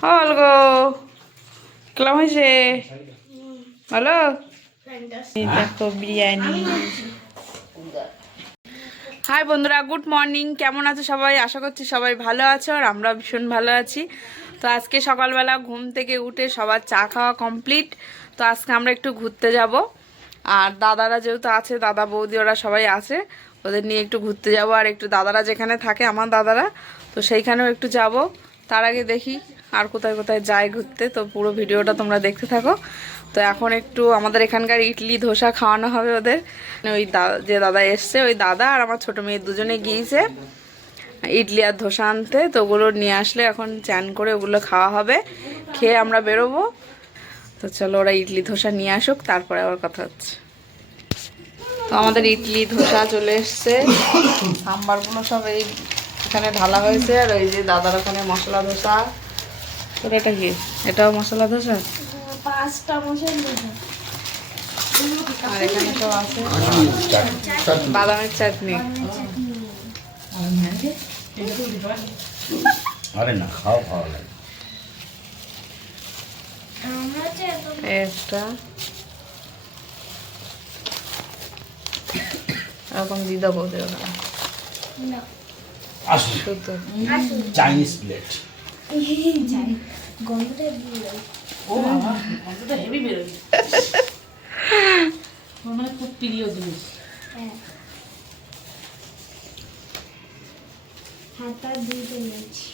অলগো কেমন হয়েছে? ভালো। দেখো বিরিয়ানি। হাই বন্ধুরা, গুড মর্নিং। কেমন আছো সবাই? আশা করছি সবাই ভালো আছো আর আমরা ভীষণ ভালো আছি। তো আজকে সকালবেলা ঘুম থেকে উঠে সবার চা খাওয়া কমপ্লিট। তো আজকে আমরা একটু ঘুরতে যাব, আর দাদারা যেহেতু আছে, দাদা বৌদি ওরা সবাই আছে, ওদের নিয়ে একটু ঘুরতে যাব। আর একটু দাদারা যেখানে থাকে আমার দাদারা, তো সেইখানেও একটু যাব। তার আগে দেখি আর কোথায় কোথায় যাই ঘুরতে। তো পুরো ভিডিওটা তোমরা দেখতে থাকো। তো এখন একটু আমাদের এখানকার ইডলি ধোসা খাওয়ানো হবে ওদের। ওই যে দাদা এসছে, ওই দাদা আর আমার ছোটো মেয়ে দুজনে গিয়েছে ইডলি আর ধোসা আনতে। তো ওগুলো নিয়ে আসলে এখন চান করে ওগুলো খাওয়া হবে, খেয়ে আমরা বেরোবো। তো চলো ওরা ইডলি ধোসা নিয়ে আসুক, তারপরে আবার কথা হচ্ছে। তো আমাদের ইডলি ধোসা চলে এসছে, সাম্বারগুলো সব এই এখানে ঢালা হয়েছে। আর ওই যে দাদার ওখানে মশলা ধোসা। তোর এটা কি? এটাও মশলা ধোসা? 5টা মশলা ধোসা। আর এখানে সব আছে বাদামের চাটনি। আরে না, খাও খাওয়া লাগে। একটা এরকম দিয়ে দেবো ওদের ওখানে। আসুন, শুধু চাইনিজ প্লেট। গন্ধটা ও বাবা, গন্ধটা হেভি বেরোয়। ওর মানে খুব প্রিয় জিনিস। হাতটা দিয়ে নিয়েছি।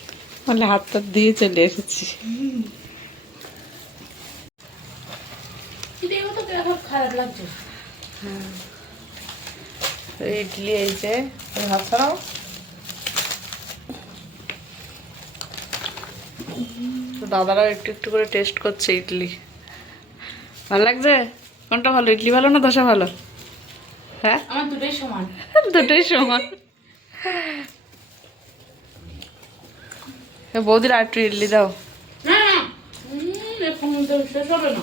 বলে হাতটা দিয়ে চলে এসেছি। দেখো তো কেমন খারাপ লাগছে। ইডলি এই যে হাত ছাড়াও। তো দাদারাও একটু একটু করে টেস্ট করছে ইডলি। ভালো লাগছে? কোনটা ভালো, ইডলি ভালো না ধোসা ভালো? হ্যাঁ, আমার দুটোই সমান। দুটোই সমান। বৌদির আর একটু ইডলি দাও। না না, এখন তো শেষ হবে না।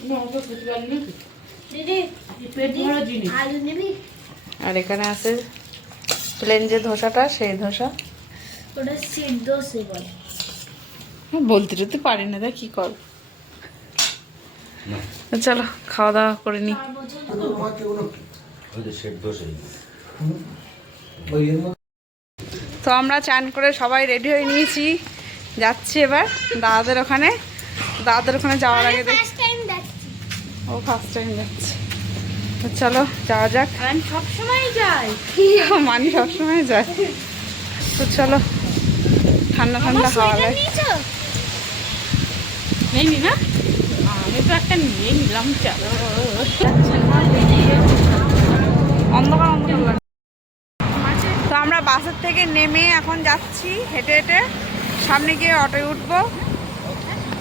আমি অত খেতে পারি না। দিদি পেট ভরা জিনিস। আলু নিবি? আর এখানে আছে প্লেন যে ধোসাটা, সেই ধোসা। ওটা সিদ্ধ বলে। বলতে যদি পারি না, কি করব। চলো খাওয়া দাওয়া করে নি। তো আমরা চান করে সবাই রেডি হয়ে নিয়েছি, যাচ্ছি এবার দাদাদের ওখানে। দাদাদের ওখানে যাওয়ার আগে দেখি ও ফার্স্ট টাইম যাচ্ছে। তো চলো যাওয়া যাক। আমি সবসময় যাই। মানি সবসময় যায়। তো চলো, ঠান্ডা ঠান্ডা হাওয়া লাগে। নেই না, আমি তো একটা নিয়ে নিলাম। চলো, অন্ধকার অন্ধকার লাগে। তো আমরা বাসের থেকে নেমে এখন যাচ্ছি হেঁটে হেঁটে, সামনে গিয়ে অটোয় উঠবো,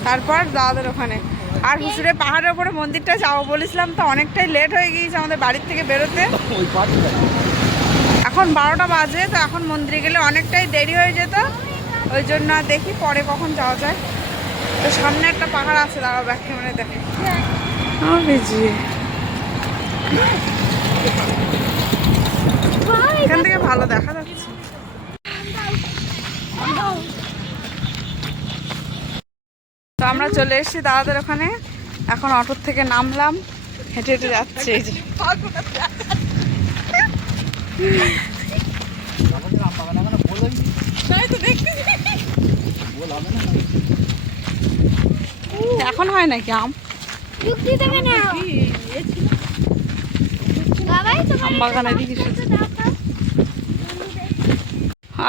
তারপর দাদাদের ওখানে। আর হুসুরে পাহাড়ের ওপরে মন্দিরটা যাবো বলেছিলাম, তো অনেকটাই লেট হয়ে গিয়েছে আমাদের বাড়ির থেকে বেরোতে। এখন 12টা বাজে, তো এখন মন্দিরে গেলে অনেকটাই দেরি হয়ে যেত। ওই জন্য দেখি পরে কখন যাওয়া যায়। তো সামনে একটা পাহাড় আছে, দাঁড়াও ব্যাক ক্যামেরায় দেখে। এখান থেকে ভালো দেখা যাচ্ছে। তো আমরা চলে এসেছি দাদাদের ওখানে, এখন অটোর থেকে নামলাম, হেঁটে হেঁটে যাচ্ছে। এই যে এখন হয় নাকি আম? আম বাগানে দেখি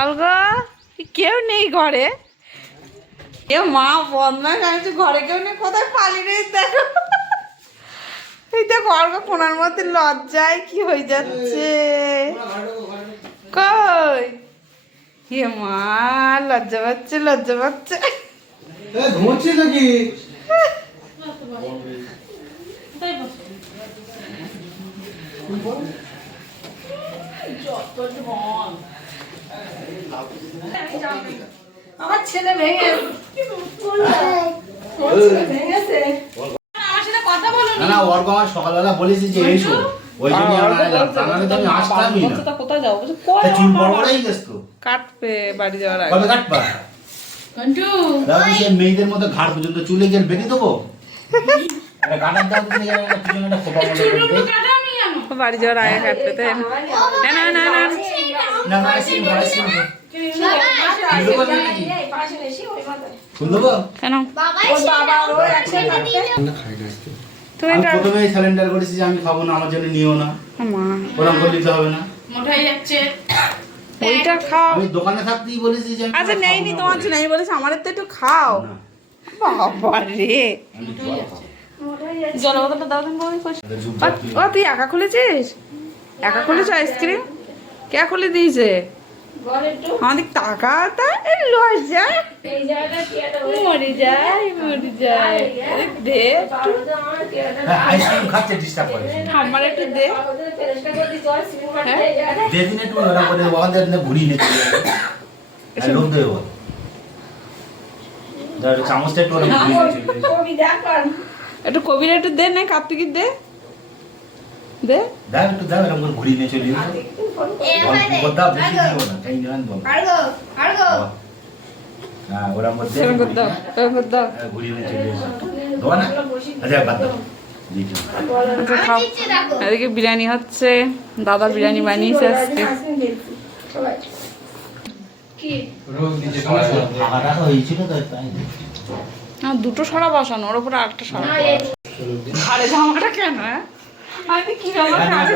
আলগা কেউ নেই ঘরে। এ মা বদমাস, আমি তো ঘরে কেউ নেই, কোথায় পালিয়ে রে। দেখো এই দেখো অলগা কোনার মধ্যে লজ্জায় কি হয়ে যাচ্ছে। কই এ মা, লজ্জা পাচ্ছে লজ্জা পাচ্ছে। ঘুমোচ্ছিস নাকি? আমার ছেলে ভেঙে আমার সাথে কথা বলো না, ওর বাবা সকালবেলা বলেছি যে এসো, ওই জন্য আমরা এলাম। তা নাহলে তো আমি আসতামই না। কোথায় যাবো? তা চুল বড় বড়াই গেছ তো, কাটবে বাড়ি যাওয়ার আগে। কবে কাটবা? কন্টু তাহলে সে মেয়েদের মতো ঘাড় পর্যন্ত চুলে গিয়ে বেঁধে দেবো একটা গাটার দাও দিতে গেলে একটা পিছনে একটা খোপা মতো চুলগুলো করে কাটা আমি জানো বাড়ি যাওয়ার আগে কাটবে তাই না? না না না না না না আইসক্রিম আইসক্রিম ফুল দেবো কেন তুমি আমি এটা প্রথমে স্যালেন্ডার করেছি যে আমি খাবো না আমার জন্য নিও না মা ওরকম করে দিতে হবে না মোটাই যাচ্ছে ওইটা খাও। আমি দোকানে থাকতেই বলেছি যে আমি আচ্ছা খাবো নেইনি না। তোমার জন্য আমি বলেছি আমাদের তো একটু খাও। না, বাবা রে আমি জল খাবো। জল বোতলটা দাও তুমি বই কই। তাদের যুগ বাদ দিই। ও তুই একা খুলেছিস? একা খুলেছ আইসক্রিম? কে খুলে দিয়েছে? আমাদের টাকা তা লজ্জা মরে যায় মরে যায় দে একটু। হ্যাঁ, আইসক্রিম খাচ্ছে ডিস্টার্ব করে আমার একটু দে। হ্যাঁ? যেদিন একটু ওরা করে ওদের না ঘুরিয়ে নিতে লোক দেবো চামচটা একটু ওরা ঘুরিয়ে নিতে একটু কবির একটু দে না কার্তিকের দে দে। দাও একটু দাও এরকম করে ঘুরিয়ে নিয়ে চলে যাবে অল্প দাও বেশি দিও না তাই না আনবো হ্যাঁ ওরা মধ্যে এরকম করে দাও এরকম করে দাও। ঘুরিয়ে নিয়ে চলে যাবে দেবো না আচ্ছা বাদ দাও দিচ্ছি না। আচ্ছা খাও। এদিকে বিরিয়ানি হচ্ছে, দাদা বিরিয়ানি বানিয়েছে আজকে। ফাঁকাটা তো হয়েছিল তো তাই দুটো সরা বসানো ওর উপরে আরেকটা সরা। আরে জামাটা কেন? আমি কি জামা কাড়ে?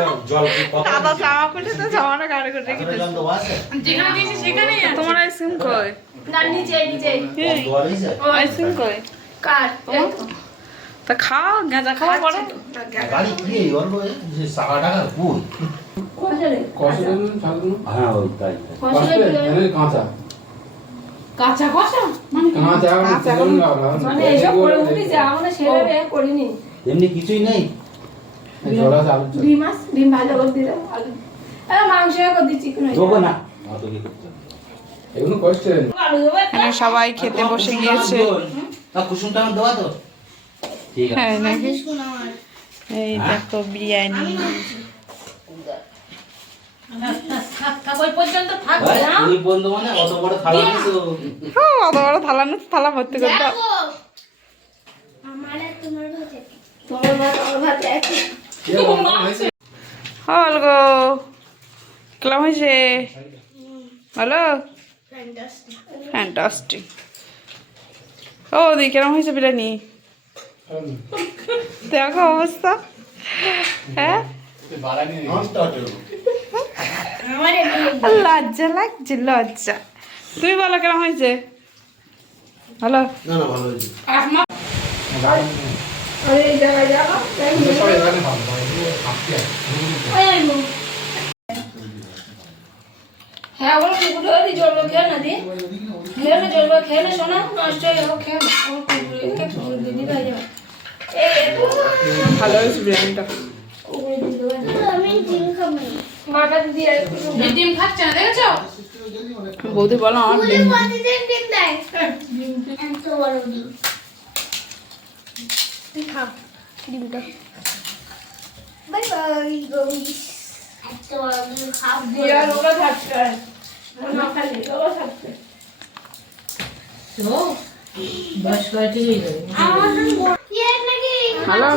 দাদা জামা খুলে তো জামাটা কাড়ে করে রেখে দিয়েছে। যেখানে দিয়েছি সেখানেই আছে তোমার আইসক্রিম কই? আইসক্রিম কই? তা খাও গাঁজা খাওয়া পরে। গাড়ি কি অল্প সাকা টাকা কই হ্যাঁ ওই তাই কাঁচা কাঁচা কষা মানে মানে এসব করে উঠেছে আমরা সেভাবে করিনি এমনি কিছুই নেই ডিম ভাজা করে দিলাম আলু মাংস করে দিচ্ছি কোনো দেবো না অত কি করতে হবে? এগুলো কষ্ট আলু দেবো এখানে সবাই খেতে বসে গিয়েছে। না কুসুমটা আমার দেওয়া তো ঠিক আছে হ্যাঁ নাকি? শোনো আমার এই দেখো বিরিয়ানি। ওই পর্যন্ত থাকবে না ওই বন্ধু মানে অত বড় থালা নিছো অত বড় থালা না থালা ভর্তি করে দাও। দেখো আমার আর তোমার ভাতে তোমার ভাত আমার ভাত একই হল গো কেমন হয়েছে? ভালো ফ্যান্টাস্টিক ফ্যান্টাস্টিক। ও দি কেমন হয়েছে বিরিয়ানি? দেখো অবস্থা। হ্যাঁ আমার একটু লজ্জা লাগছে লজ্জা। তুমি বলো কেমন হয়েছে? ভালো? না না ভালো হয়েছে আরে এই জায়গায় যাও হ্যাঁ বলো কুকুরে ওই জল খেয়ে না দি খেয়ে না জল খেয়ে না শোনা নষ্ট হয়ে যাবো খেয়ে না কুকুরে দিদি ভাই যাও ভালো হয়েছে বিরিয়ানিটা। কুকুরে দিদি ভাই আমি ডিম খাবো মাটা দিদি আর ডিম খাচ্ছে না দেখেছো বৌদি বলো আমার বলে প্রতিদিন ডিম দেয় এত বড় ডিম তুই খা ডিমটা বাই বাই গৌরি এত বড় ডিম খাবো দিয়া লোকা থাকছে না খালি লোকা থাকছে আমার ইয়ে নাকি ভালো?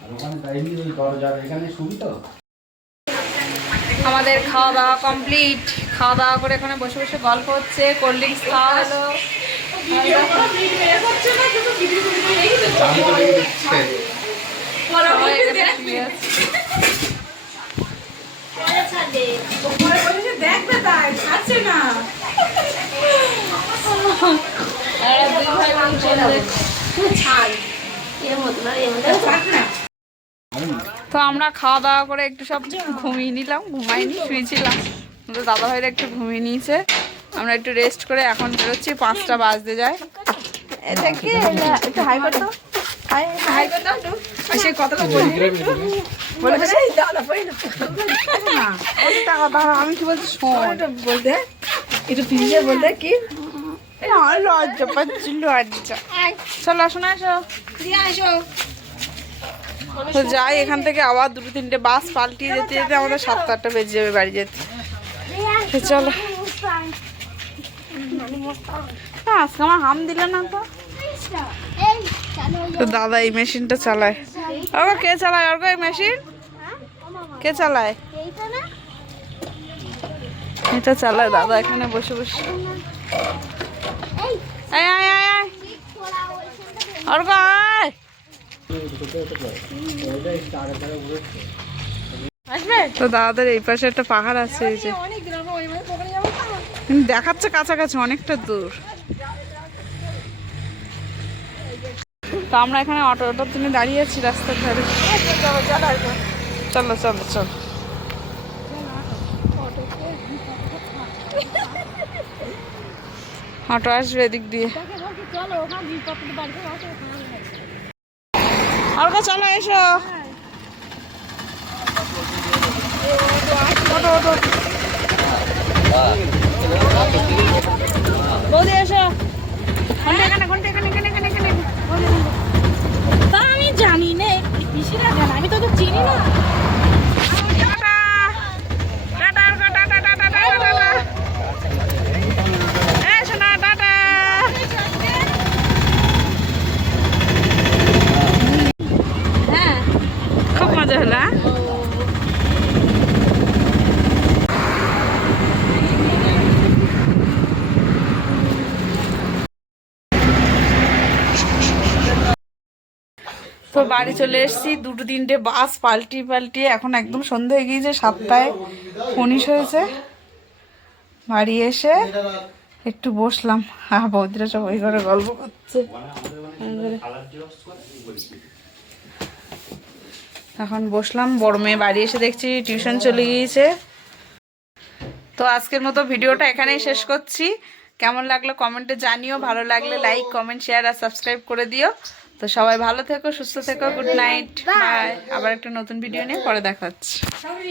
আর ওখানে যাইনি ওই দরজার এখানে শুবি তো আমাদের খাওয়া দাওয়া কমপ্লিট। খাওয়া দাওয়া করে এখানে বসে বসে গল্প হচ্ছে, কোল্ড ড্রিঙ্কস খাওয়া হলো। সবাই এখানে শুয়ে আছে। পরে ছাদে আর দুই ভাই বোন চলে যাচ্ছে। তো আমরা খাওয়া দাওয়া করে একটু সব ঘুমিয়ে নিলাম, ঘুমাইনি শুয়েছিলাম। তো দাদা ভাইরা একটু ঘুমিয়ে নিয়েছে, আমরা একটু রেস্ট করে এখন বেরোচ্ছি। 5টা বাজতে যায়। এটা কি একটু হাই করতো, হাই হাই করতো একটু। সেই কথাটা বলি বলে না আমি কি বলছি শোন বলতে একটু পিছিয়ে বলতে কি আমার লজ্জা পাচ্ছি লজ্জা। চলো আসো না, এসো দিয়ে আসো। তো যাই এখান থেকে আবার 2-3টে বাস পাল্টিয়ে যেতে যেতে আমাদের 7-8টা বেজে যাবে বাড়ি যেতে। তো চলো। আজকে আমার হাম দিলে না তো। তো দাদা এই মেশিনটা চালায়। ওগো কে চালায়? ওগো এই মেশিন কে চালায়? এটা চালায় দাদা এখানে বসে বসে। আয় আয় আয় আয় ওগো আয়। তো দাদাদের এই পাশে একটা পাহাড় আছে, এই যে দেখাচ্ছে কাছাকাছি, অনেকটা দূর। তো আমরা এখানে অটোর জন্য দাঁড়িয়ে আছি রাস্তার ধারে। চলো চলো চলো। অটো আসবে এদিক দিয়ে। আর চলো এসো। বৌদি এসো। তা আমি জানি না, পিসিরা জানে, আমি তো ওদের চিনি না। হ্যাঁ খুব মজা হলো। তো বাড়ি চলে এসেছি, 2-3টে বাস পাল্টিয়ে এখন একদম সন্ধ্যা হয়ে গিয়েছে, 7টায় 19 হয়েছে। বাড়ি এসে একটু বসলাম, বৌদিরা সব ওই ঘরে গল্প করছে। এখন বসলাম, বড় মেয়ে বাড়ি এসে দেখছি টিউশন চলে গিয়েছে। তো আজকের মতো ভিডিওটা এখানেই শেষ করছি। কেমন লাগলো কমেন্টে জানিও, ভালো লাগলে লাইক কমেন্ট শেয়ার আর সাবস্ক্রাইব করে দিও। তো সবাই ভালো থেকো, সুস্থ থেকো, গুড নাইট, বাই। আবার একটা নতুন ভিডিও নিয়ে পরে দেখা হচ্ছে।